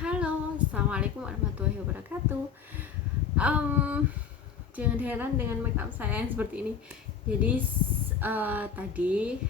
Halo, assalamualaikum warahmatullahi wabarakatuh. Jangan heran dengan makeup saya yang seperti ini. Jadi tadi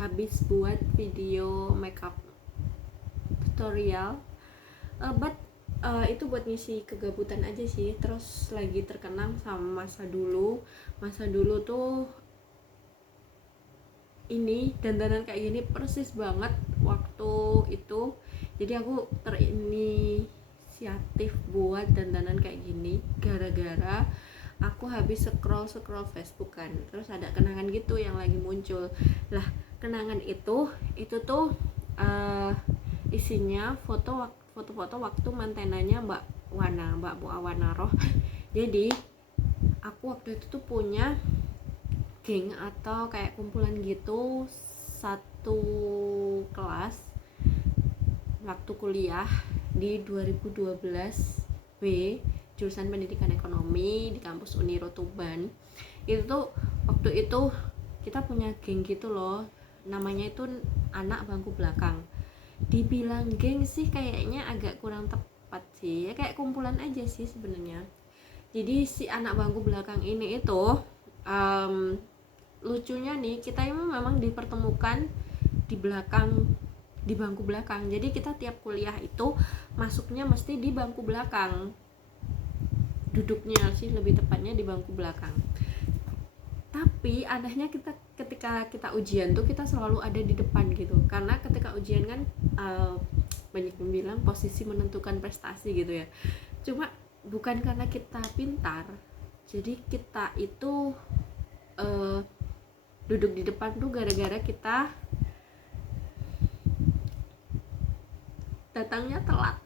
habis buat video makeup tutorial, but itu buat ngisi kegabutan aja sih. Terus lagi terkenang sama masa dulu tuh ini dandanan kayak gini persis banget waktu itu. Jadi aku terinisiatif buat dandanan kayak gini gara-gara aku habis scroll Facebook kan, terus ada kenangan gitu yang lagi muncul lah. Kenangan itu tuh uh, isinya foto-foto waktu mantenanya Mbak Bu Awana Roh. Jadi aku waktu itu tuh punya geng atau kayak kumpulan gitu, satu kelas waktu kuliah di 2012 B, jurusan pendidikan ekonomi di kampus Uniro Tuban. Itu tuh waktu itu kita punya geng gitu loh, namanya itu anak bangku belakang. Dibilang geng sih kayaknya agak kurang tepat sih, ya kayak kumpulan aja sih sebenarnya. Jadi si anak bangku belakang ini itu lucunya nih, kita memang dipertemukan di bangku belakang. Jadi kita tiap kuliah itu masuknya mesti di bangku belakang, duduknya sih lebih tepatnya di bangku belakang. Tapi anehnya ketika kita ujian tuh kita selalu ada di depan gitu, karena ketika ujian kan banyak yang bilang posisi menentukan prestasi gitu ya. Cuma bukan karena kita pintar, jadi kita itu duduk di depan tuh gara-gara kita datangnya telat.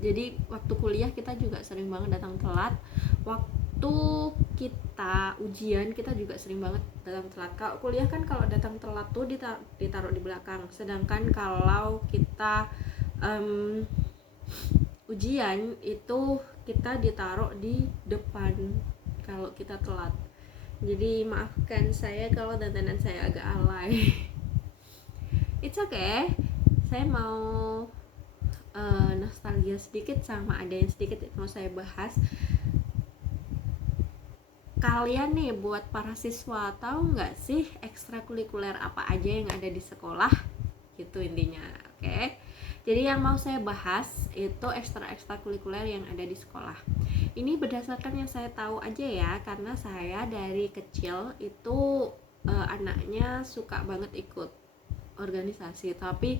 Jadi waktu kuliah kita juga sering banget datang telat. Waktu kita ujian kita juga sering banget datang telat. Kalau kuliah kan kalau datang telat tuh ditaruh di belakang. Sedangkan kalau kita ujian itu kita ditaruh di depan kalau kita telat. Jadi maafkan saya kalau dandanan saya agak alay. It's okay. Saya mau nostalgia sedikit, sama ada yang sedikit mau saya bahas. Kalian nih, buat para siswa, tahu nggak sih ekstrakurikuler apa aja yang ada di sekolah? Gitu intinya, oke? Jadi yang mau saya bahas itu ekstrakurikuler yang ada di sekolah. Ini berdasarkan yang saya tahu aja ya, karena saya dari kecil itu anaknya suka banget ikut organisasi, tapi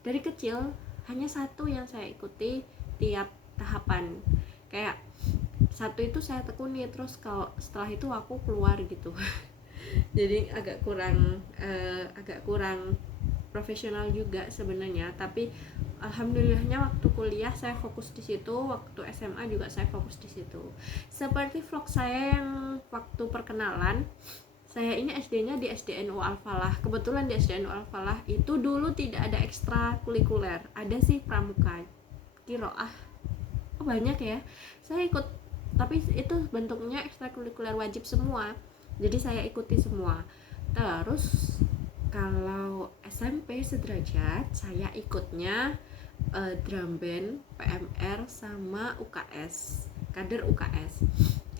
dari kecil hanya satu yang saya ikuti tiap tahapan. Kayak satu itu saya tekuni, terus kalau setelah itu aku keluar gitu. Jadi agak kurang profesional juga sebenarnya, tapi alhamdulillahnya waktu kuliah saya fokus di situ, waktu SMA juga saya fokus di situ. Seperti vlog saya yang waktu perkenalan, saya ini SD-nya di SDNU Al-Falah. Kebetulan di SDNU Al-Falah itu dulu tidak ada ekstrakurikuler, ada sih pramuka, kiroah. Oh banyak ya, saya ikut, tapi itu bentuknya ekstrakurikuler wajib semua, jadi saya ikuti semua. Terus kalau SMP sederajat saya ikutnya drum band, PMR, sama UKS, kader UKS.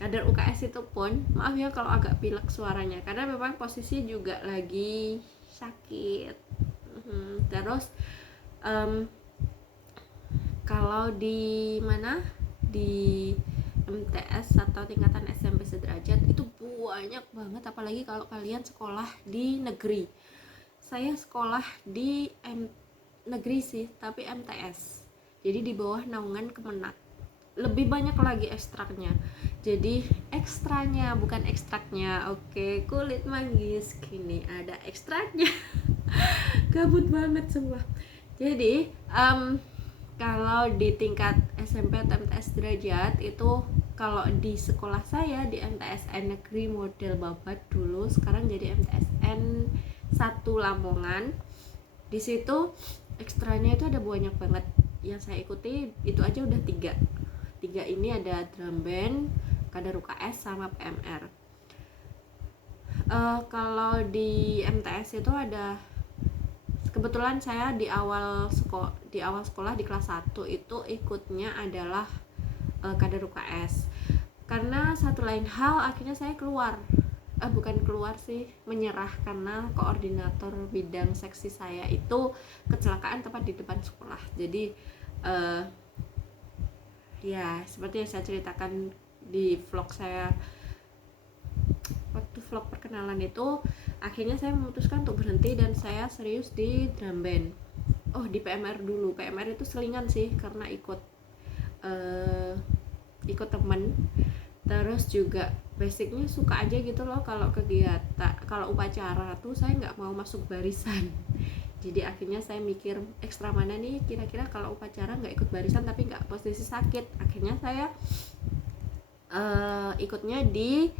Kader UKS itu pun, maaf ya kalau agak pilek suaranya, karena memang posisi juga lagi sakit. Terus kalau di mana, di MTS atau tingkatan SMP sederajat itu banyak banget, apalagi kalau kalian sekolah di negeri. Saya sekolah di negeri sih, tapi MTS, jadi di bawah naungan Kemenak. Lebih banyak lagi ekstraknya, jadi ekstranya bukan ekstraknya. Oke, kulit manggis kini ada ekstraknya. Gabut banget semua. Jadi kalau di tingkat SMP atau MTS derajat itu, kalau di sekolah saya di MTSN Negeri Model Babat dulu, sekarang jadi MTSN 1 Lamongan. Di situ ekstranya itu ada banyak banget. Yang saya ikuti itu aja udah 3 ini, ada drum band, kader UKS, sama PMR. Kalau di MTS itu ada kebetulan saya di awal sekolah di kelas 1 itu ikutnya adalah kader UKS. Karena satu lain hal akhirnya saya bukan keluar sih, menyerah karena koordinator bidang seksi saya itu kecelakaan tepat di depan sekolah. Jadi ya seperti yang saya ceritakan di vlog saya waktu vlog perkenalan itu, akhirnya saya memutuskan untuk berhenti dan saya serius di drum band. Di PMR dulu. PMR itu selingan sih karena ikut temen. Terus juga basicnya suka aja gitu loh, kalau kegiatan, kalau upacara tuh saya nggak mau masuk barisan. Jadi akhirnya saya mikir ekstra mana nih kira-kira kalau upacara nggak ikut barisan tapi nggak posisi sakit. Akhirnya saya ikutnya di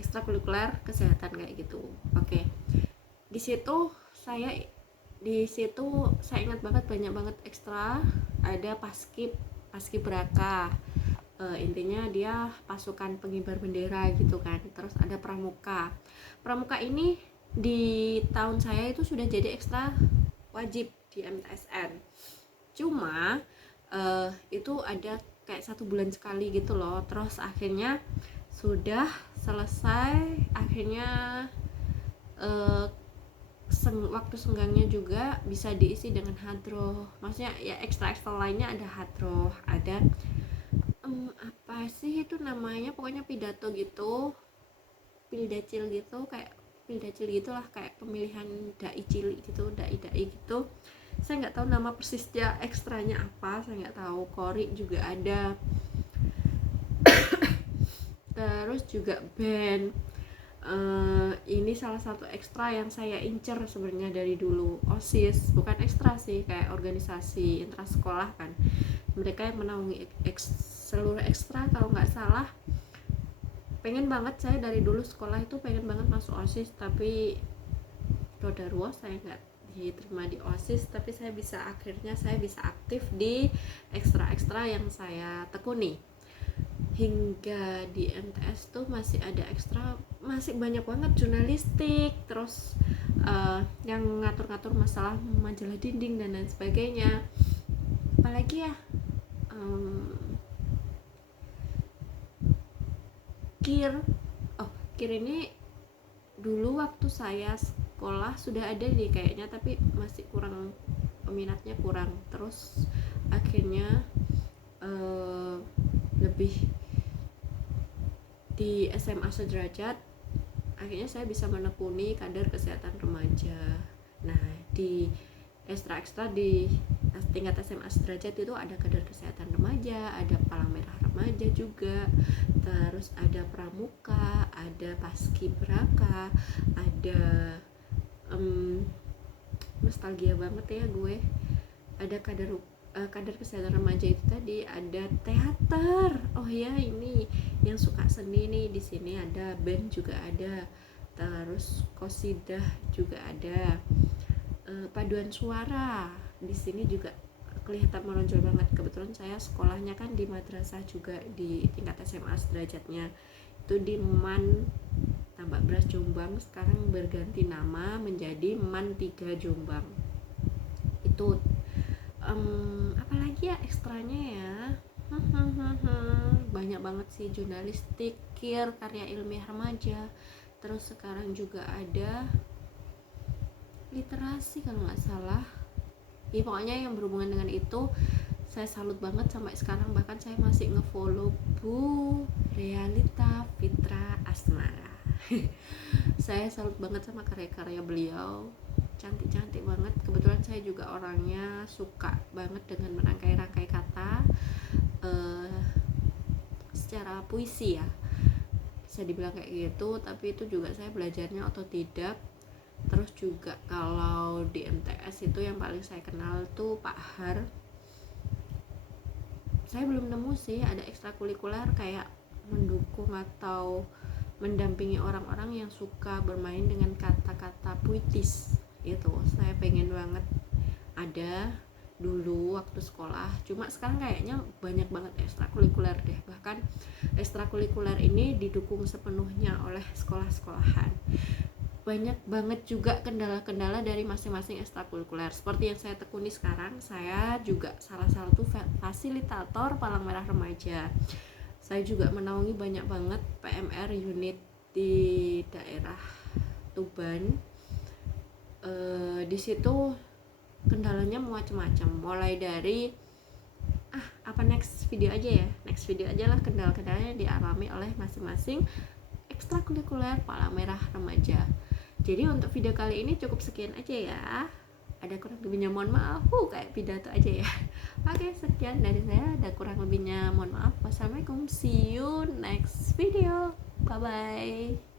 ekstrakurikuler kesehatan kayak gitu. Oke. Di situ saya ingat banget banyak banget ekstra. Ada paskibraka, intinya dia pasukan pengibar bendera gitu kan. Terus ada pramuka ini di tahun saya itu sudah jadi ekstra wajib di MTSN. Cuma itu ada kayak 1 bulan sekali gitu loh. Terus akhirnya sudah selesai, akhirnya waktu senggangnya juga bisa diisi dengan hadroh. Maksudnya ya ekstra lainnya, ada hadroh, ada apa sih itu namanya, pokoknya pidato gitu, pildacil gitu, kayak pildacil gitulah, kayak pemilihan dai cilik gitu, dai gitu. Saya nggak tahu nama persisnya ekstranya apa, saya nggak tahu. Kori juga ada. Terus juga band. Ini salah satu ekstra yang saya incer sebenarnya dari dulu. OSIS, bukan ekstra sih, kayak organisasi intrasekolah kan, mereka yang menaungi seluruh ekstra kalau nggak salah. Pengen banget saya dari dulu sekolah itu pengen banget masuk OSIS, tapi roda saya nggak diterima di OSIS. Tapi akhirnya saya bisa aktif di ekstra yang saya tekuni. Hingga di MTS tuh masih ada ekstra, masih banyak banget jurnalistik, terus yang ngatur-ngatur masalah majalah dinding dan lain sebagainya. Apalagi ya, KIR ini dulu waktu saya sekolah sudah ada nih kayaknya, tapi masih kurang, peminatnya kurang. Terus akhirnya lebih di SMA sederajat, akhirnya saya bisa menekuni kader kesehatan remaja. Nah, di ekstra di tingkat SMA sederajat itu ada kader kesehatan remaja, ada palang merah remaja juga, terus ada pramuka, ada paskibraka, ada nostalgia banget ya gue, ada kader kesehatan remaja itu tadi, ada teater. Ini yang suka seni nih, di sini ada band juga ada, terus qosidah juga ada, paduan suara di sini juga kelihatan menonjol banget. Kebetulan saya sekolahnya kan di madrasah juga di tingkat SMA sederajatnya, itu di MAN Tambak Beras Jombang, sekarang berganti nama menjadi MAN 3 Jombang. Itu apalagi ya ekstranya ya, banyak banget sih. Jurnalistik, KIR, karya ilmiah remaja, terus sekarang juga ada literasi kalau nggak salah. Ya pokoknya yang berhubungan dengan itu saya salut banget sampai sekarang. Bahkan saya masih ngefollow Bu Realita Fitra Asmara. Saya salut banget sama karya-karya beliau, cantik-cantik banget. Kebetulan saya juga orangnya suka banget dengan merangkai-rangkai kata secara puisi ya, bisa dibilang kayak gitu. Tapi itu juga saya belajarnya otodidak. Terus juga kalau di MTS itu yang paling saya kenal tuh Pak Har. Saya belum nemu sih ada ekstrakurikuler kayak mendukung atau mendampingi orang-orang yang suka bermain dengan kata-kata puitis itu. Saya pengen banget ada dulu waktu sekolah. Cuma sekarang kayaknya banyak banget ekstrakurikuler deh. Bahkan ekstrakurikuler ini didukung sepenuhnya oleh sekolah-sekolahan. banyak banget juga kendala-kendala dari masing-masing ekstrakurikuler. Seperti yang saya tekuni sekarang, saya juga salah satu fasilitator Palang Merah Remaja. Saya juga menaungi banyak banget PMR unit di daerah Tuban. Di situ kendalanya macam-macam, mulai dari apa next video aja lah kendala-kendalanya dialami oleh masing-masing ekstrakurikuler Palang Merah Remaja. Jadi untuk video kali ini cukup sekian aja ya. Ada kurang lebihnya mohon maaf, kayak pidato aja ya. Oke, sekian dari saya, ada kurang lebihnya mohon maaf. Wassalamualaikum, see you next video, bye bye.